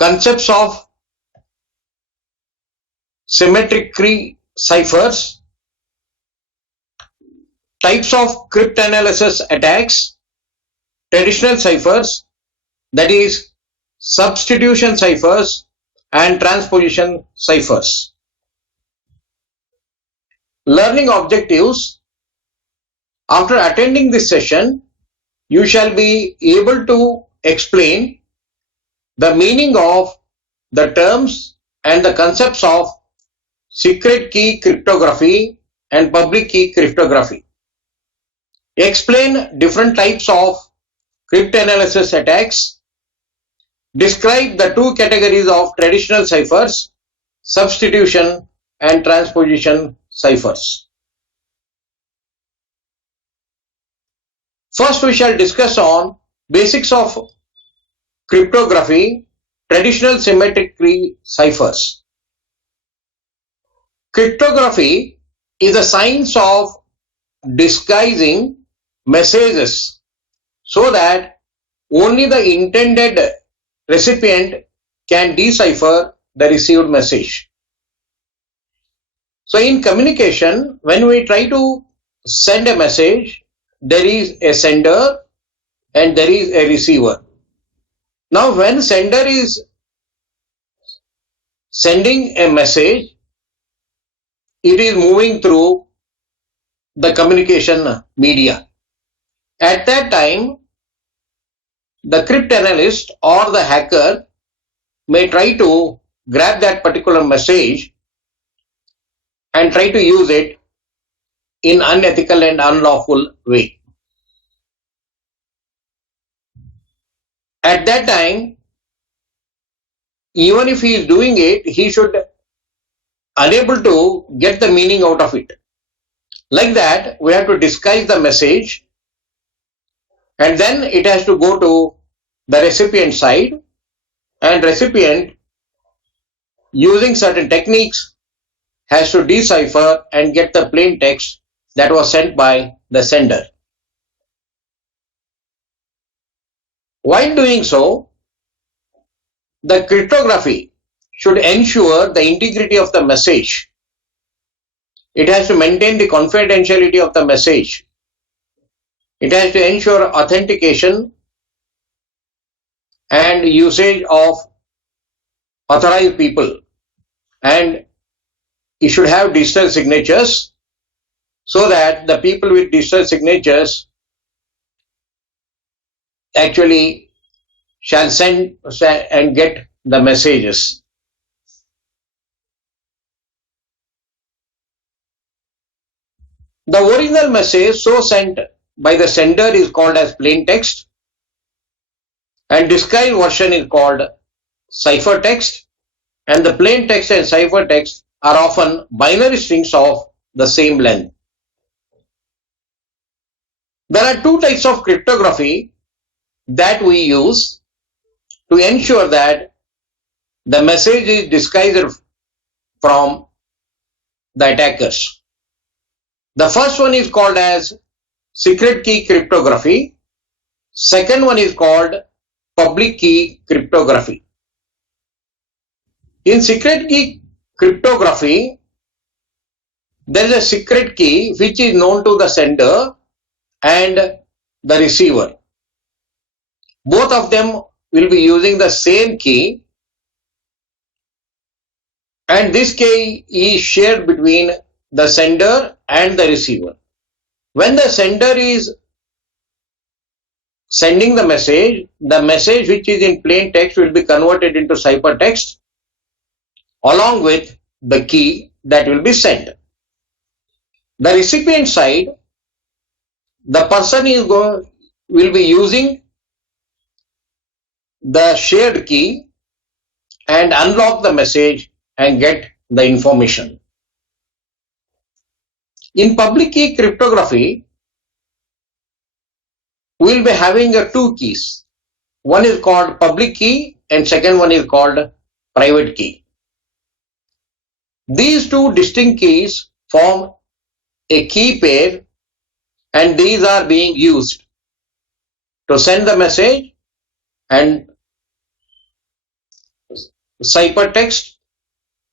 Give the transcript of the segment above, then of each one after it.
concepts of symmetric key ciphers, types of cryptanalysis attacks, traditional ciphers, that is substitution ciphers and transposition ciphers. Learning objectives. After attending this session, you shall be able to explain the meaning of the terms and the concepts of secret key cryptography and public key cryptography. Explain different types of cryptanalysis attacks. Describe the two categories of traditional ciphers, substitution and transposition ciphers. First, we shall discuss on basics of cryptography, traditional symmetric key ciphers. Cryptography is a science of disguising messages so that only the intended recipient can decipher the received message. So in communication, when we try to send a message, there is a sender and there is a receiver. Now when sender is sending a message, it is moving through the communication media. At that time, the cryptanalyst or the hacker may try to grab that particular message and try to use it in unethical and unlawful way. At that time, even if he is doing it, he should unable to get the meaning out of it. Like that, we have to disguise the message and then it has to go to the recipient side, and recipient using certain techniques has to decipher and get the plain text that was sent by the sender. While doing so, the cryptography should ensure the integrity of the message. It has to maintain the confidentiality of the message. It has to ensure authentication and usage of authorized people, and it should have digital signatures so that the people with digital signatures actually shall send and get the messages. The original message so sent by the sender is called as plain text, and disguised version is called ciphertext, and the plain text and ciphertext are often binary strings of the same length. There are two types of cryptography that we use to ensure that the message is disguised from the attackers. The first one is called as secret key cryptography. Second one is called public key cryptography. In secret key cryptography, there is a secret key which is known to the sender and the receiver. Both of them will be using the same key, and this key is shared between the sender and the receiver. When the sender is sending the message which is in plain text will be converted into ciphertext along with the key that will be sent. The recipient side, the person will be using the shared key and unlock the message and get the information. In public key cryptography, we will be having two keys. One is called public key and second one is called private key. These two distinct keys form a key pair, and these are being used to send the message and ciphertext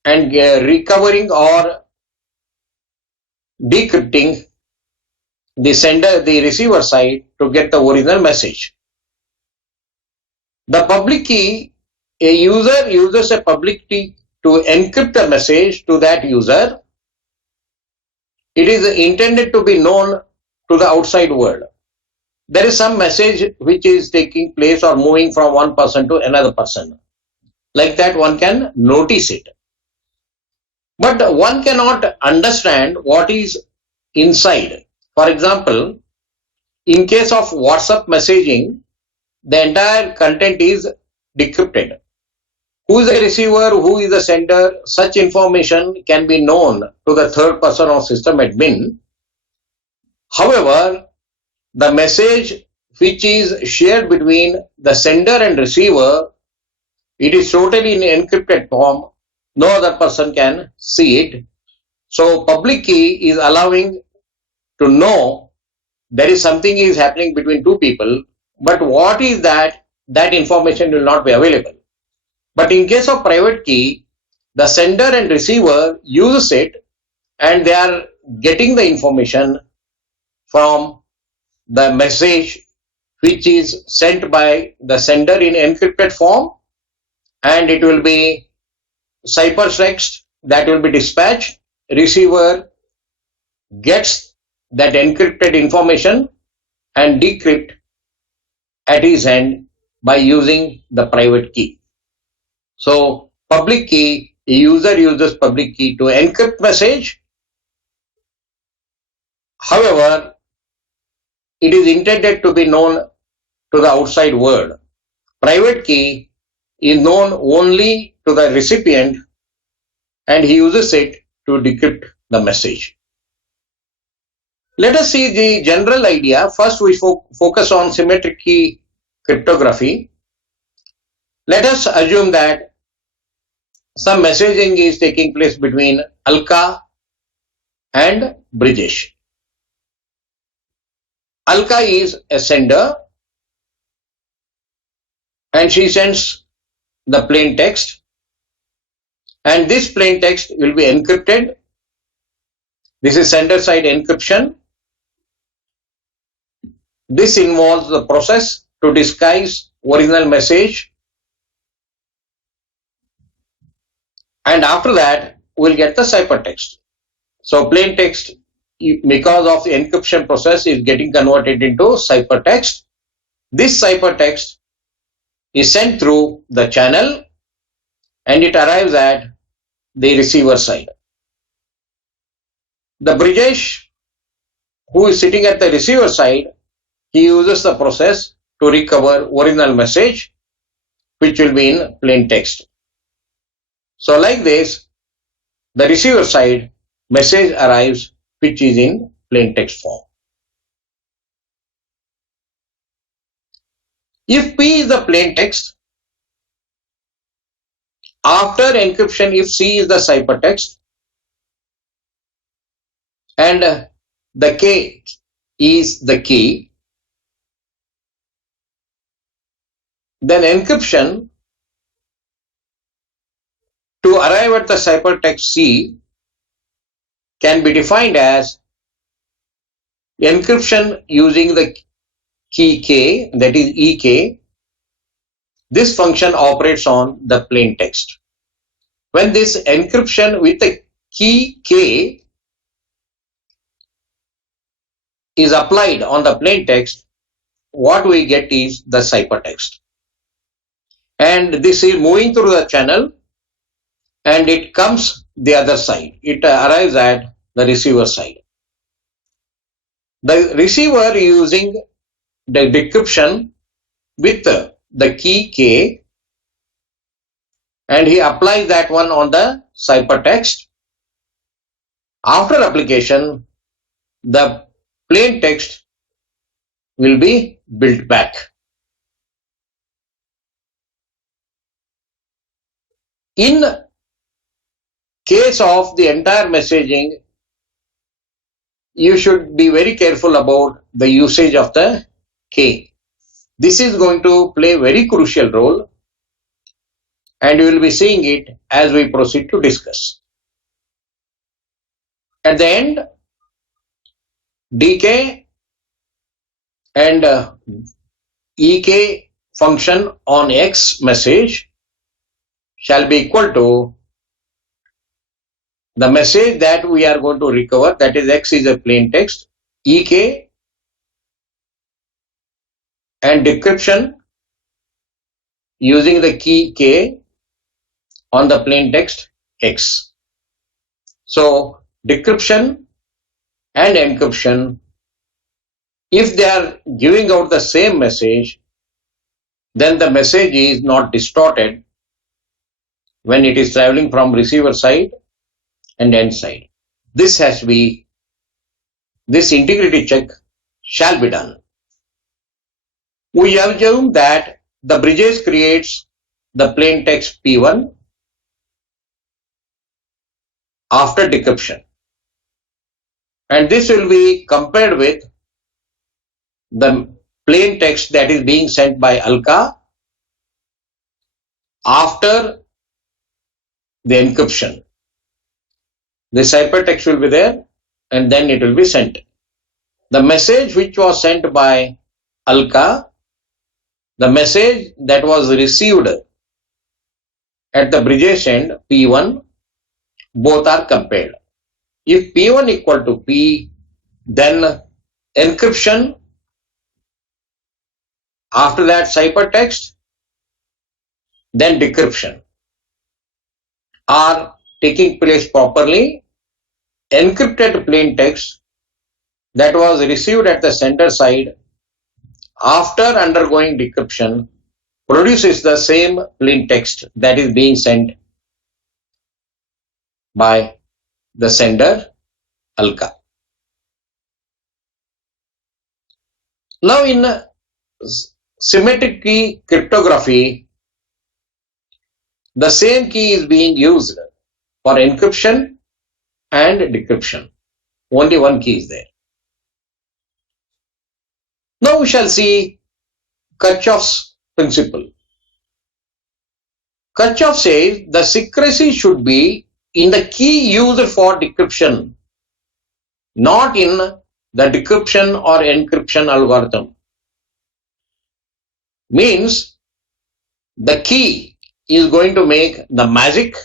and recovering or decrypting the receiver side to get the original message. The public key, a user uses a public key to encrypt a message to that user. It is intended to be known to the outside world. There is some message which is taking place or moving from one person to another person. Like that, one can notice it. But one cannot understand what is inside. For example, in case of WhatsApp messaging, the entire content is decrypted. Who is the receiver, who is the sender, such information can be known to the third person or system admin. However, the message which is shared between the sender and receiver, it is totally in encrypted form. No other person can see it. So public key is allowing to know there is something is happening between two people, but what is that information will not be available. But in case of private key, the sender and receiver uses it and they are getting the information from the message which is sent by the sender in encrypted form, and it will be ciphertext that will be dispatched. Receiver gets that encrypted information and decrypt at his end by using the private key. So public key, a user uses public key to encrypt message. However, it is intended to be known to the outside world. Private key is known only to the recipient and he uses it to decrypt the message. Let us see the general idea. First we focus on symmetric key cryptography. Let us assume that some messaging is taking place between Alka and Brijesh. Alka is a sender and she sends the plain text, and this plain text will be encrypted. This is sender side encryption. This involves the process to disguise original message, and after that we will get the ciphertext. So plain text, because of the encryption process, is getting converted into ciphertext. This ciphertext is sent through the channel and it arrives at the receiver side. The Brijesh, who is sitting at the receiver side, he uses the process to recover original message which will be in plain text. So like this, the receiver side message arrives which is in plain text form. If P is the plain text, after encryption, if C is the ciphertext and the K is the key, then encryption to arrive at the ciphertext C can be defined as encryption using the key K, that is EK. This function operates on the plain text. When this encryption with the key K is applied on the plain text, what we get is the ciphertext. And this is moving through the channel and it comes the other side. It arrives at the receiver side. The receiver using the decryption with the key K and he applies that one on the ciphertext. After application, the plain text will be built back. In case of the entire messaging, you should be very careful about the usage of the K. This is going to play a very crucial role. and you will be seeing it as we proceed to discuss. At the end, dk and ek function on x message shall be equal to the message that we are going to recover, that is x is a plain text, ek and decryption using the key k on the plain text x. So decryption and encryption, if they are giving out the same message, then the message is not distorted when it is traveling from receiver side and end side. This integrity check shall be done. We assume that the bridges creates the plain text P1 after decryption, and this will be compared with the plain text that is being sent by Alka after the encryption. The ciphertext will be there and then it will be sent. The message which was sent by Alka, the message that was received at the bridges end P1, both are compared. If P1 equal to P, then encryption, after that ciphertext, then decryption are taking place properly. Encrypted plain text that was received at the sender side after undergoing decryption produces the same plain text that is being sent by the sender Alka. Now in symmetric key cryptography, the same key is being used for encryption and decryption. Only one key is there. Now we shall see Kerckhoff's principle. Kerckhoff says the secrecy should be in the key used for decryption, not in the decryption or encryption algorithm. Means the key is going to make the magic,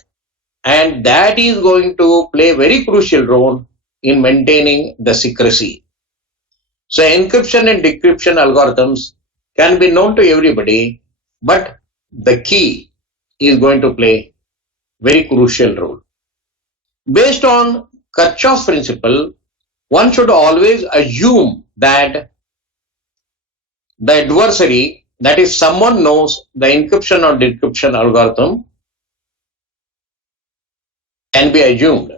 and that is going to play a very crucial role in maintaining the secrecy. So encryption and decryption algorithms can be known to everybody, but the key is going to play very crucial role. Based on Kerckhoff's principle, one should always assume that the adversary, that is someone, knows the encryption or decryption algorithm, can be assumed.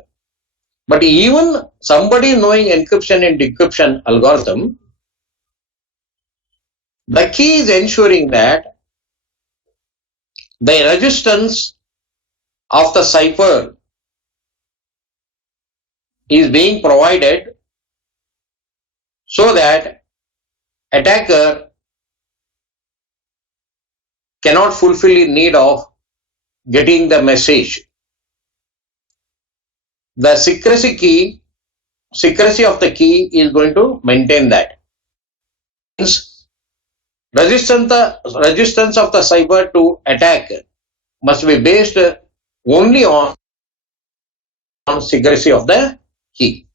But even somebody knowing encryption and decryption algorithm, the key is ensuring that the resistance of the cipher is being provided so that attacker cannot fulfill the need of getting the message. The secrecy of the key is going to maintain that. Hence, resistance of the cipher to attack must be based only on secrecy of the key.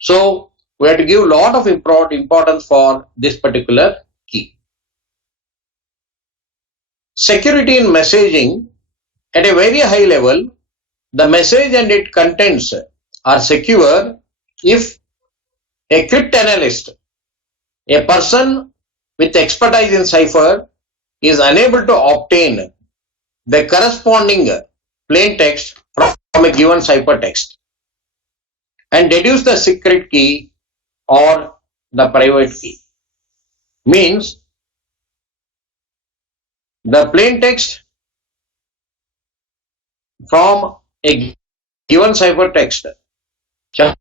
So we have to give a lot of importance for this particular key. Security in messaging at a very high level, the message and its contents are secure if a cryptanalyst, a person with expertise in cipher, is unable to obtain the corresponding plain text from a given ciphertext and deduce the secret key or the private key. Means the plain text from a given ciphertext shall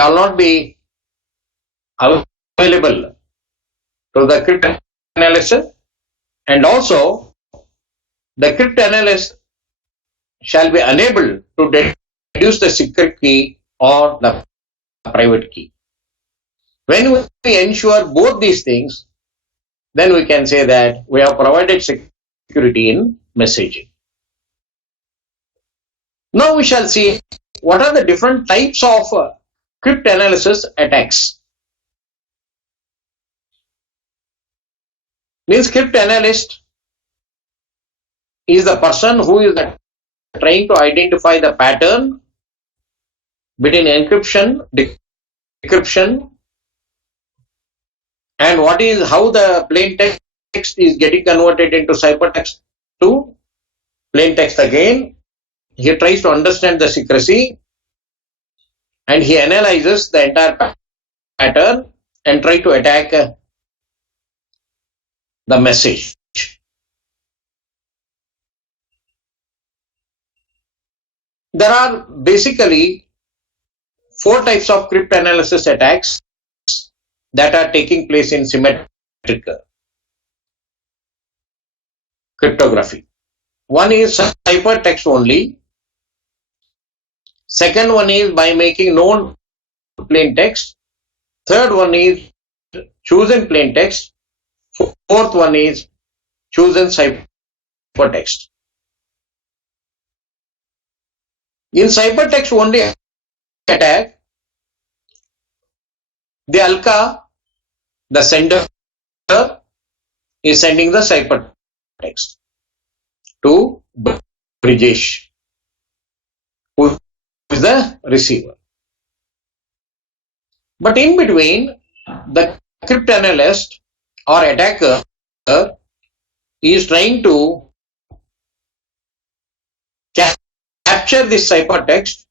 not be available to the cryptanalyst, and also the cryptanalyst shall be unable to deduce the secret key or the private key. When we ensure both these things, then we can say that we have provided security in messaging. Now we shall see what are the different types of cryptanalysis attacks. Means cryptanalyst is the person who is trying to identify the pattern between encryption, decryption, and how the plain text is getting converted into ciphertext to plain text again. He tries to understand the secrecy and he analyzes the entire pattern and try to attack the message. There are basically 4 types of cryptanalysis attacks that are taking place in symmetric cryptography. One is ciphertext-only. Second one is by making known plain text. Third one is chosen-plaintext. Fourth one is chosen-ciphertext. In ciphertext-only attack, the Alka, the sender, is sending the ciphertext to Brijesh, who is the receiver. But in between, the cryptanalyst or attacker is trying to capture this ciphertext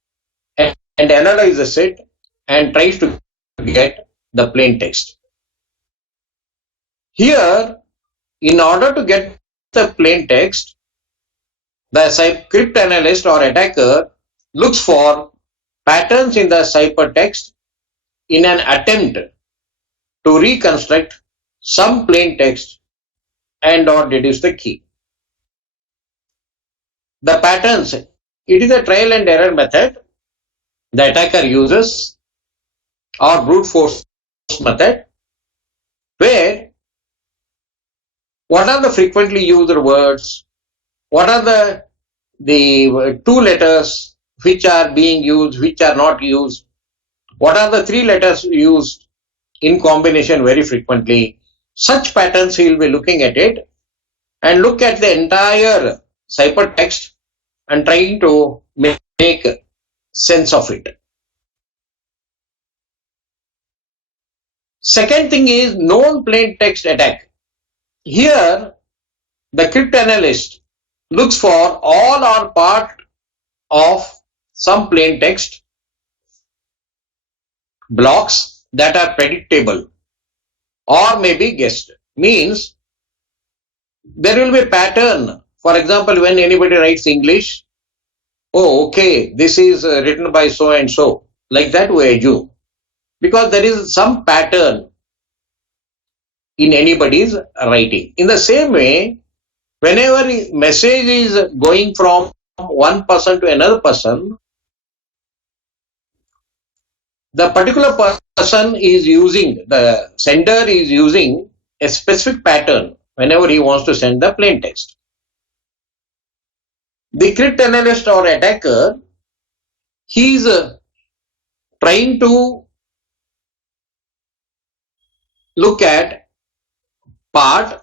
and analyzes it and tries to get the plain text. Here, in order to get the plain text, the cryptanalyst or attacker looks for patterns in the ciphertext in an attempt to reconstruct some plain text and or deduce the key. The patterns, it is a trial and error method the attacker uses, or brute force method, where what are the frequently used words, what are the 2 letters which are being used, which are not used, what are the 3 letters used in combination very frequently. Such patterns he will be looking at it and look at the entire ciphertext and trying to make sense of it. Second thing is known plain text attack. Here the cryptanalyst looks for all or part of some plain text blocks that are predictable or may be guessed. Means there will be a pattern. For example, when anybody writes English, oh okay, this is written by so and so, like that we assume, because there is some pattern in anybody's writing. In the same way, whenever message is going from one person to another person, the particular person is using, the sender is using a specific pattern whenever he wants to send the plain text. The cryptanalyst or attacker, he is trying to look at part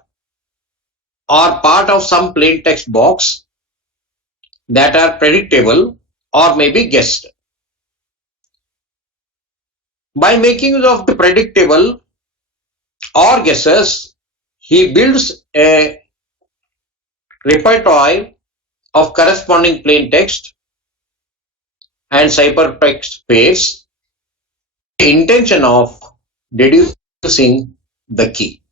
of some plain text box that are predictable or may be guessed. By making use of the predictable or guesses, he builds a repertoire of corresponding plain text and ciphertext pairs with the intention of deducing the key.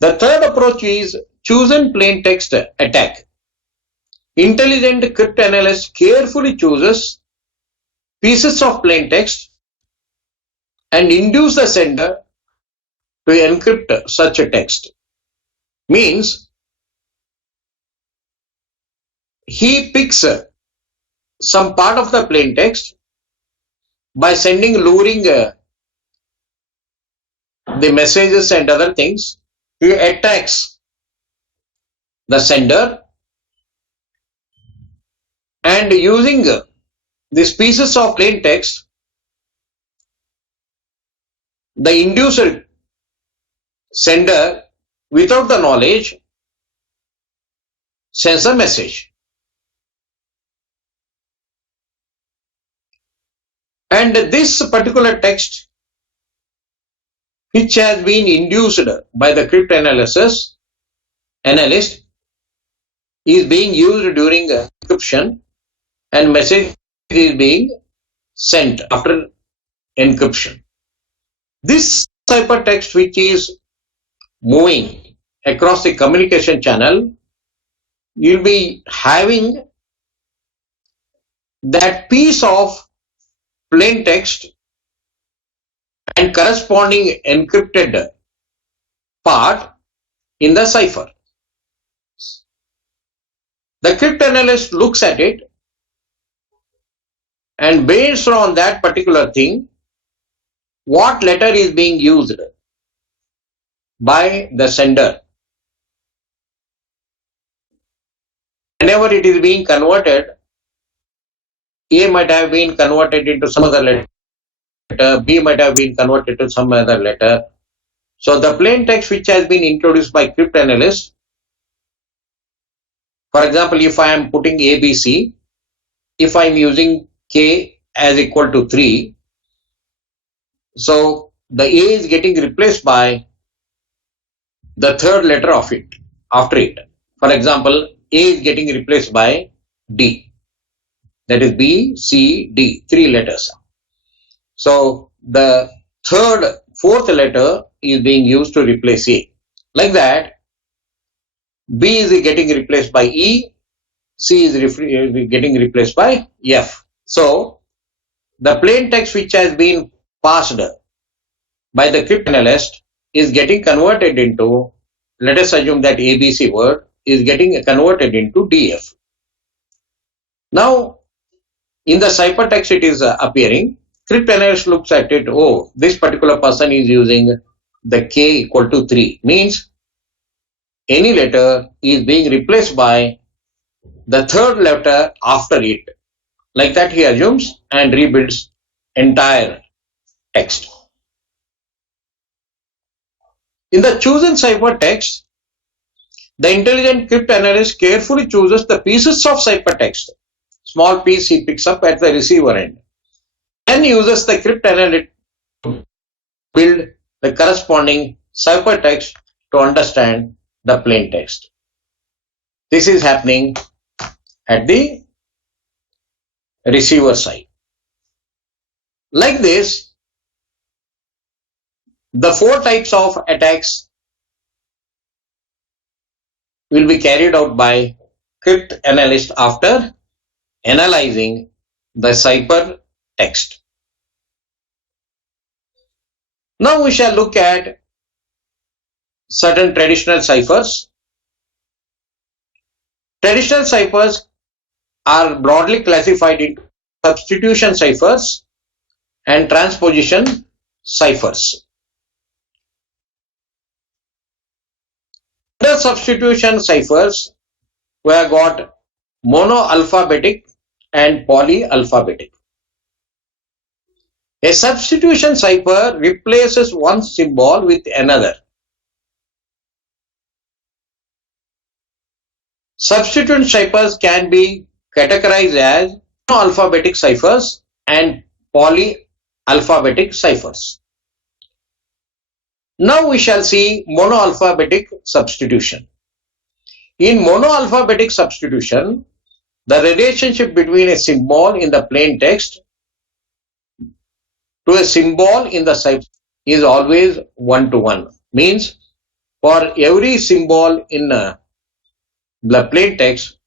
The third approach is chosen-plaintext attack. Intelligent cryptanalyst carefully chooses pieces of plain text and induce the sender to encrypt such a text. Means he picks some part of the plain text by luring the messages and other things. He attacks the sender and using these pieces of plain text, the inducer sender, without the knowledge, sends a message. And this particular text, which has been induced by the cryptanalysis analyst, is being used during encryption, and message is being sent after encryption. This ciphertext, which is moving across the communication channel, you'll be having that piece of plain text and corresponding encrypted part in the cipher. The cryptanalyst looks at it, and based on that particular thing, what letter is being used by the sender. Whenever it is being converted, A might have been converted into some other letter, B might have been converted to some other letter. So the plain text which has been introduced by cryptanalyst, for example, if I am putting ABC, if I am using K as equal to 3, so the A is getting replaced by the third letter of it, after it. For example, A is getting replaced by D. That is B, C, D, 3 letters. So the fourth letter is being used to replace A. Like that, B is getting replaced by E, C is getting replaced by F. So the plain text which has been passed by the cryptanalyst is getting converted into, let us assume that ABC word is getting converted into DF. Now, in the ciphertext it is appearing. Cryptanalyst looks at it, oh, this particular person is using the K equal to 3. Means any letter is being replaced by the third letter after it. Like that he assumes and rebuilds entire text. In the chosen ciphertext, the intelligent cryptanalyst carefully chooses the pieces of ciphertext. Small piece he picks up at the receiver end and uses the cryptanalyst to build the corresponding ciphertext to understand the plain text. This is happening at the receiver side. Like this, the 4 types of attacks will be carried out by cryptanalyst after analyzing the ciphertext. Now we shall look at certain traditional ciphers. Traditional ciphers are broadly classified into substitution ciphers and transposition ciphers. Under substitution ciphers, we have got monoalphabetic and polyalphabetic. A substitution cipher replaces one symbol with another. Substitution ciphers can be categorized as monoalphabetic ciphers and polyalphabetic ciphers. Now we shall see monoalphabetic substitution. In monoalphabetic substitution, the relationship between a symbol in the plain text to a symbol in the cipher is always 1-to-1. Means for every symbol in the plain text,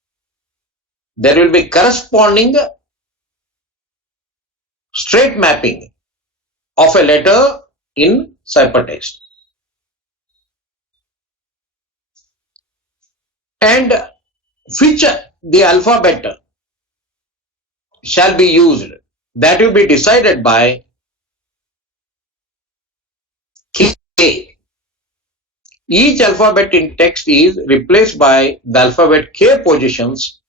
there will be corresponding straight mapping of a letter in ciphertext. and which the alphabet shall be used, that will be decided by K. Each alphabet in text is replaced by the alphabet K positions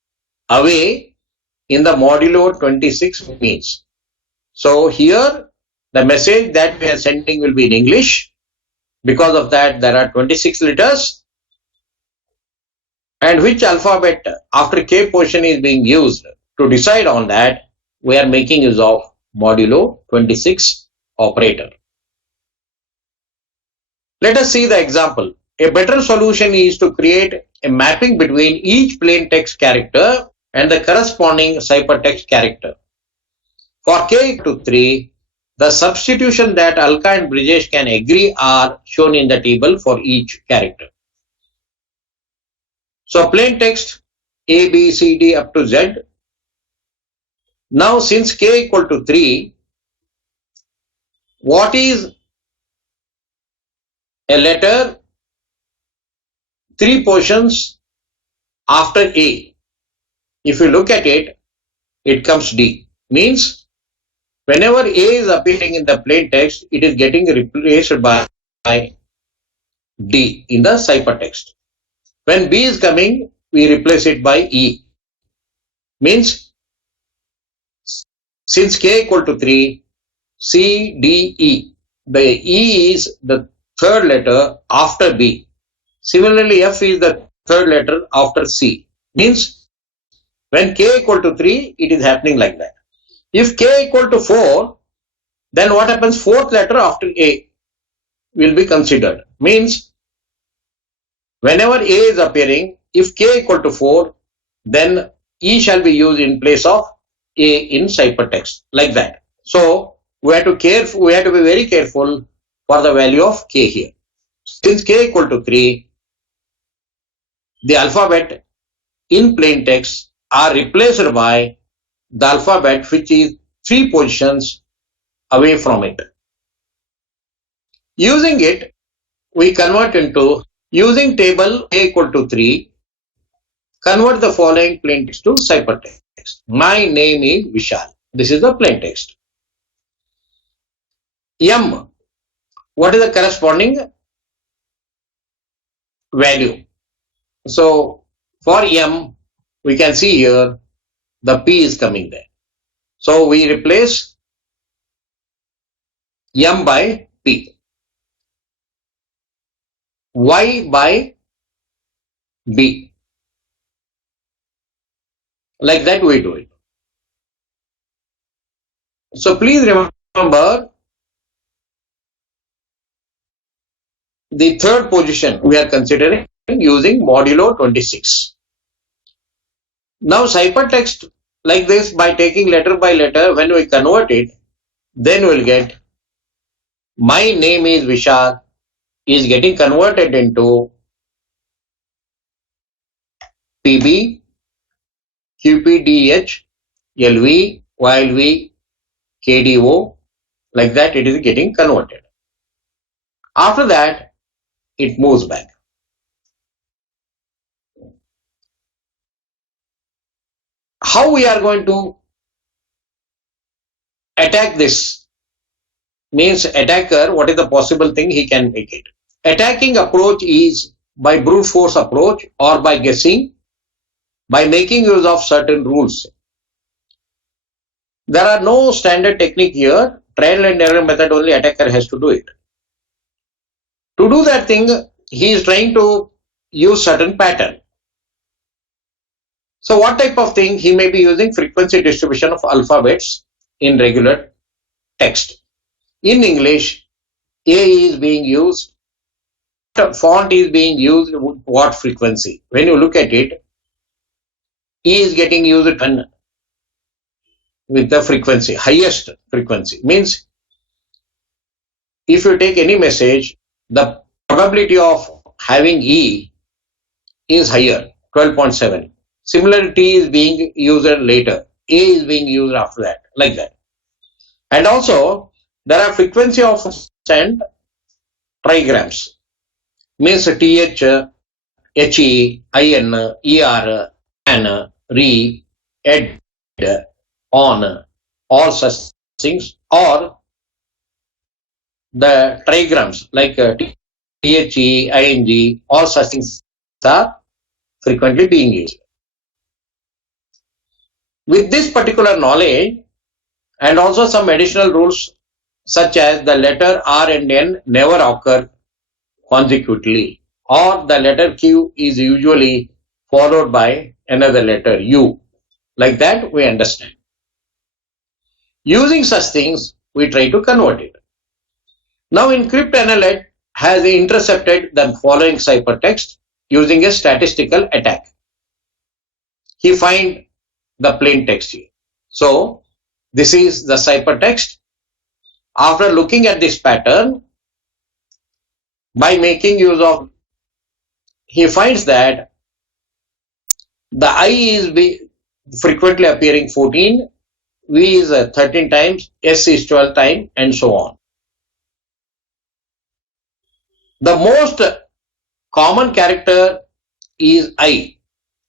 away in the modulo 26 means. So here the message that we are sending will be in English. Because of that, there are 26 letters, and which alphabet after K position is being used. To decide on that, we are making use of modulo 26 operator. Let us see the example. A better solution is to create a mapping between each plain text character and the corresponding ciphertext character. For K to 3, the substitution that Alka and Brijesh can agree are shown in the table for each character. So plain text A, B, C, D up to Z. Now since K equal to 3, what is a letter 3 positions after A? If you look at it, it comes D. Means whenever A is appearing in the plain text, it is getting replaced by D in the ciphertext. When B is coming, we replace it by E. Means since K equal to 3, C, D, E. The E is the third letter after B. Similarly, F is the third letter after C. Means when K equal to 3, it is happening like that. If K equal to 4, then what happens? Fourth letter after A will be considered. Means whenever A is appearing, if K equal to 4, then E shall be used in place of A in ciphertext, like that. So we have to be very careful for the value of K here. Since K equal to 3, the alphabet in plain text are replaced by the alphabet which is 3 positions away from it. Using it, we convert into using table A equal to 3, convert the following plain text to ciphertext. My name is Vishal. This is the plain text. M. What is the corresponding value? So for M, we can see here the P is coming there. So we replace M by P. Y by B. Like that we do it. So please remember the third position we are considering using modulo 26. Now ciphertext like this, by taking letter by letter, when we convert it, then we will get my name is Vishal is getting converted into PB, QPDH, LV, YLV, KDO, like that it is getting converted. After that, it moves back. How we are going to attack this? Means attacker, what is the possible thing he can make it? Attacking approach is by brute force approach or by guessing, by making use of certain rules. There are no standard technique here. Trial and error method only attacker has to do it. To do that thing, he is trying to use certain pattern. So what type of thing? He may be using frequency distribution of alphabets in regular text. In English, A is being used, font is being used with what frequency? When you look at it, E is getting used with the frequency, highest frequency. Means if you take any message, the probability of having E is higher, 12.7. Similarly, T is being used later, A is being used after that, like that. And also, there are frequency of and trigrams. Means TH, HE, IN, ER, AN, RE, ED, ON, all such things, or the trigrams like THE, ING, all such things are frequently being used. With this particular knowledge and also some additional rules such as the letter R and N never occur consecutively, or the letter Q is usually followed by another letter U. Like that we understand. Using such things, we try to convert it. Now in Cryptanalysis has intercepted the following ciphertext using a statistical attack. He find the plain text here. So this is the ciphertext. After looking at this pattern, by making use of, he finds that the I is frequently appearing 14, V is 13 times, S is 12 times, and so on. The most common character is I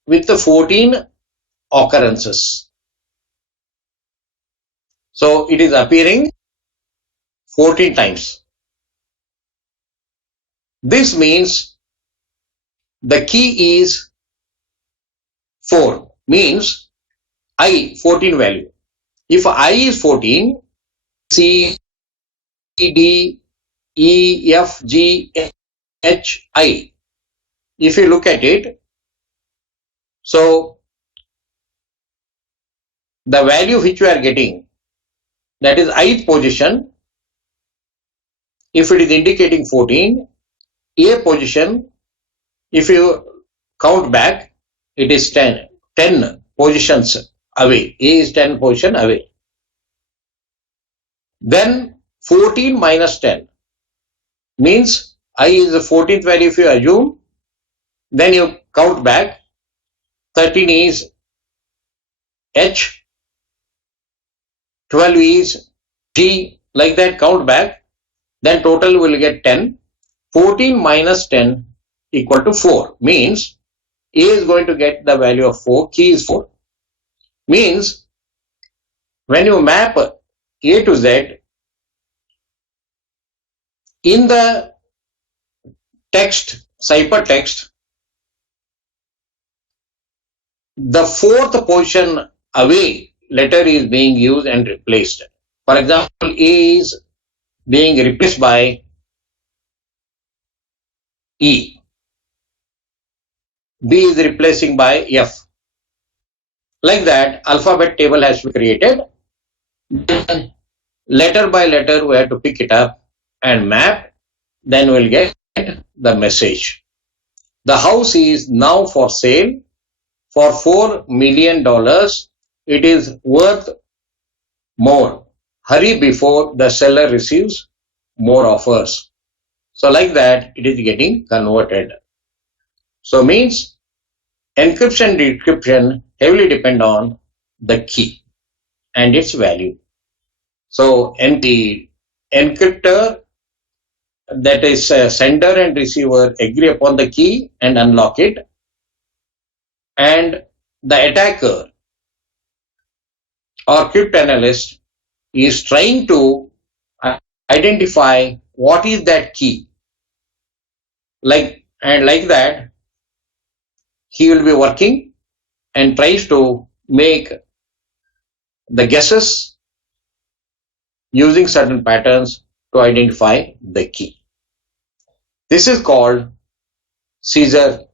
with the 14 occurrences. So it is appearing 14 times. This means the key is 4, means I 14 value. If I is 14, C, D, E, F, G, H, I. If you look at it, so the value which we are getting, that is ith position, if it is indicating 14, A position, if you count back, it is 10 positions away. A is 10 position away. Then 14 minus 10 means I is the 14th value if you assume, then you count back, 13 is H, 12 is G, like that count back, then total will get 10. 14 minus 10 equal to 4 means A is going to get the value of 4, key is 4. Means when you map A to Z, in the text, ciphertext, the 4th position away letter is being used and replaced. For example, A is being replaced by E. B is replacing by F. Like that, alphabet table has to be created. Then letter by letter we have to pick it up and map. Then we'll get the message. The house is now for sale for $4 million. It is worth more. Hurry before the seller receives more offers. So like that, it is getting converted. So means encryption and decryption heavily depend on the key and its value. So the encryptor, that is sender and receiver, agree upon the key and unlock it, and the attacker or cryptanalyst is trying to identify what is that key, like that he will be working and tries to make the guesses using certain patterns to identify the key. This is called Caesar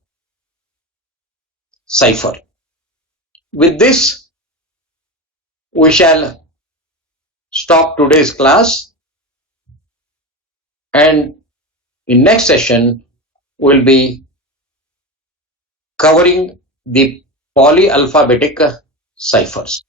cipher. With this, we shall stop today's class, and in next session we'll be covering the polyalphabetic ciphers.